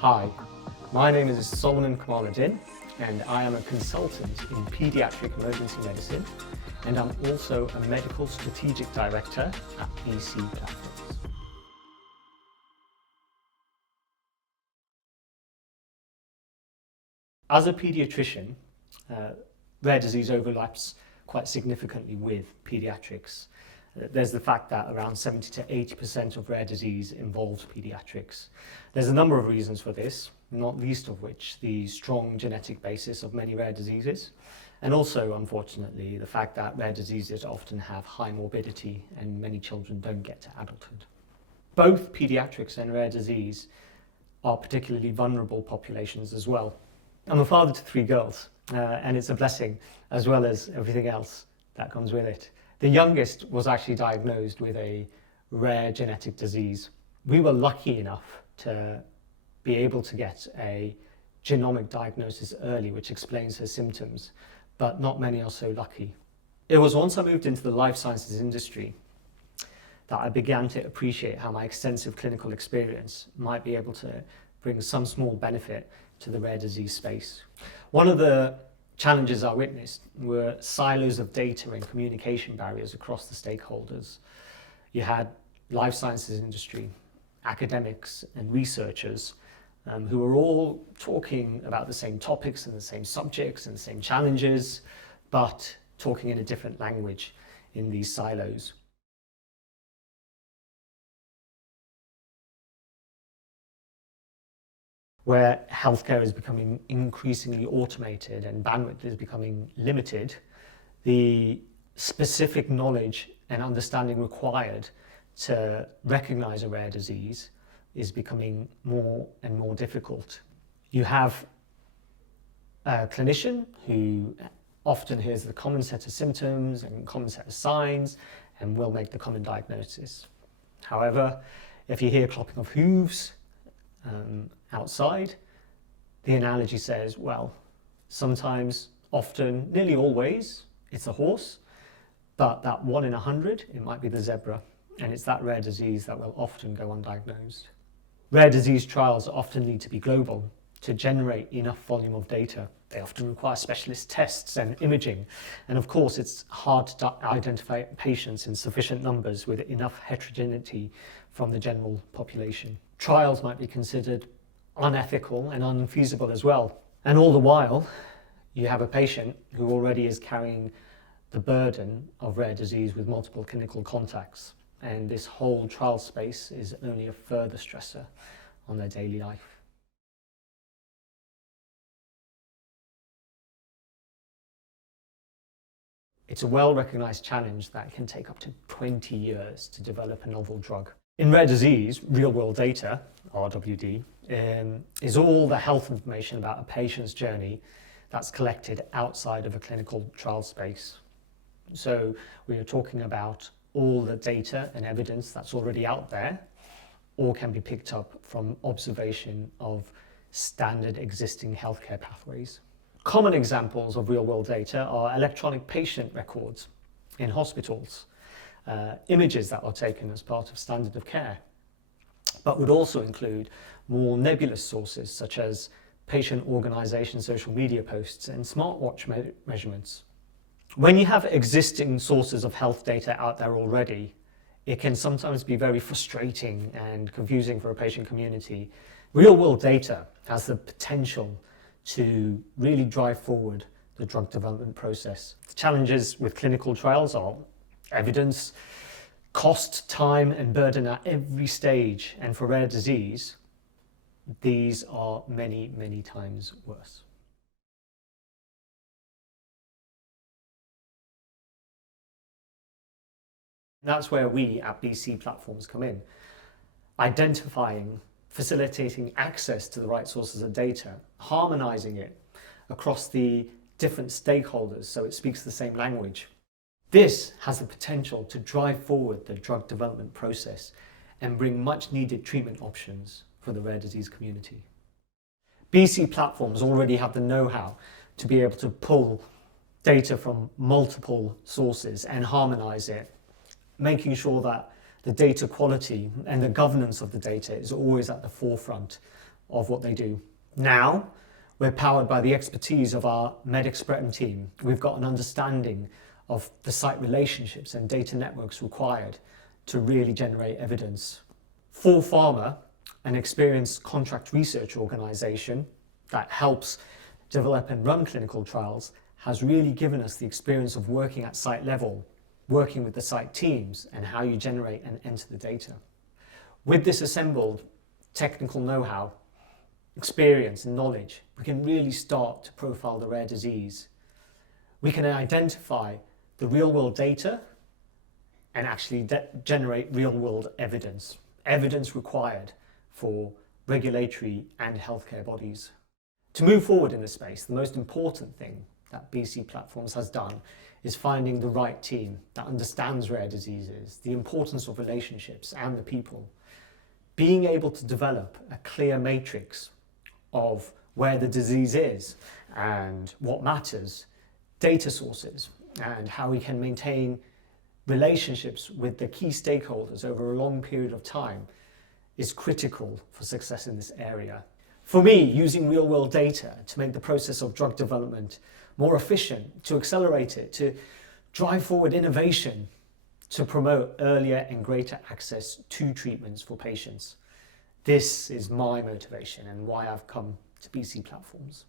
Hi, my name is Solomon Kamal-Uddin and I am a consultant in paediatric emergency medicine, and I'm also a medical strategic director at BC Platforms. As a paediatrician, rare disease overlaps quite significantly with paediatrics. There's the fact that around 70 to 80% of rare disease involves paediatrics. There's a number of reasons for this, not least of which the strong genetic basis of many rare diseases, and also, unfortunately, the fact that rare diseases often have high morbidity and many children don't get to adulthood. Both paediatrics and rare disease are particularly vulnerable populations as well. I'm a father to 3 girls, and it's a blessing, as well as everything else that comes with it. The youngest was actually diagnosed with a rare genetic disease. We were lucky enough to be able to get a genomic diagnosis early, which explains her symptoms, but not many are so lucky. It was once I moved into the life sciences industry that I began to appreciate how my extensive clinical experience might be able to bring some small benefit to the rare disease space. One of the challenges I witnessed were silos of data and communication barriers across the stakeholders. You had life sciences industry, academics and researchers who were all talking about the same topics and the same subjects and the same challenges, but talking in a different language in these silos. Where healthcare is becoming increasingly automated and bandwidth is becoming limited, the specific knowledge and understanding required to recognize a rare disease is becoming more and more difficult. You have a clinician who often hears the common set of symptoms and common set of signs and will make the common diagnosis. However, if you hear clopping of hooves outside, the analogy says, well, sometimes, often, nearly always, it's a horse, but that 1 in 100, it might be the zebra, and it's that rare disease that will often go undiagnosed. Rare disease trials often need to be global to generate enough volume of data. They often require specialist tests and imaging, and of course it's hard to identify patients in sufficient numbers with enough heterogeneity from the general population. Trials might be considered unethical and unfeasible as well. And all the while, you have a patient who already is carrying the burden of rare disease with multiple clinical contacts. And this whole trial space is only a further stressor on their daily life. It's a well-recognized challenge that can take up to 20 years to develop a novel drug. In rare disease, real-world data, RWD, is all the health information about a patient's journey that's collected outside of a clinical trial space. So we are talking about all the data and evidence that's already out there, or can be picked up from observation of standard existing healthcare pathways. Common examples of real-world data are electronic patient records in hospitals, images that are taken as part of standard of care, but would also include more nebulous sources such as patient organisation social media posts and smartwatch measurements. When you have existing sources of health data out there already, it can sometimes be very frustrating and confusing for a patient community. Real-world data has the potential to really drive forward the drug development process. The challenges with clinical trials are evidence, cost, time and burden at every stage, and for rare disease, these are many, many times worse. That's where we at BC Platforms come in, identifying, facilitating access to the right sources of data, harmonizing it across the different stakeholders so it speaks the same language. This has the potential to drive forward the drug development process and bring much needed treatment options for the rare disease community. BC Platforms already have the know-how to be able to pull data from multiple sources and harmonize it, making sure that the data quality and the governance of the data is always at the forefront of what they do. Now, we're powered by the expertise of our MedExpertum team. We've got an understanding of the site relationships and data networks required to really generate evidence. For Pharma, an experienced contract research organisation that helps develop and run clinical trials, has really given us the experience of working at site level, working with the site teams, and how you generate and enter the data. With this assembled technical know-how, experience and knowledge, we can really start to profile the rare disease. We can identify the real-world data and actually generate real-world evidence required for regulatory and healthcare bodies. To move forward in this space, the most important thing that BC Platforms has done is finding the right team that understands rare diseases, the importance of relationships and the people. Being able to develop a clear matrix of where the disease is and what matters, data sources, and how we can maintain relationships with the key stakeholders over a long period of time is critical for success in this area. For me, using real-world data to make the process of drug development more efficient, to accelerate it, to drive forward innovation, to promote earlier and greater access to treatments for patients. This is my motivation and why I've come to BC Platforms.